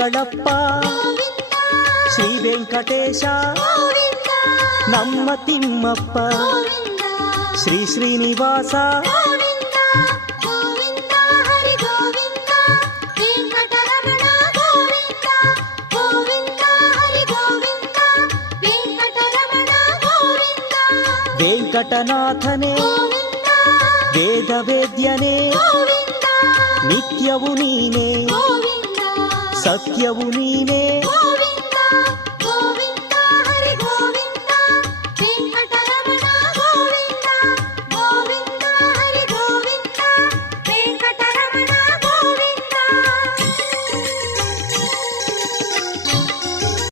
ಮಂಗಳಪ್ಪ ಶ್ರೀ ವೆಂಕಟೇಶ ನಮ್ಮ ತಿಮ್ಮಪ್ಪ ಶ್ರೀ ಶ್ರೀನಿವಾಸ ವೆಂಕಟನಾಥನೇ ವೇದ ವೇದ್ಯನೇ ನಿತ್ಯವು ನೀನೇ ಸತ್ಯವು ನೀನೇ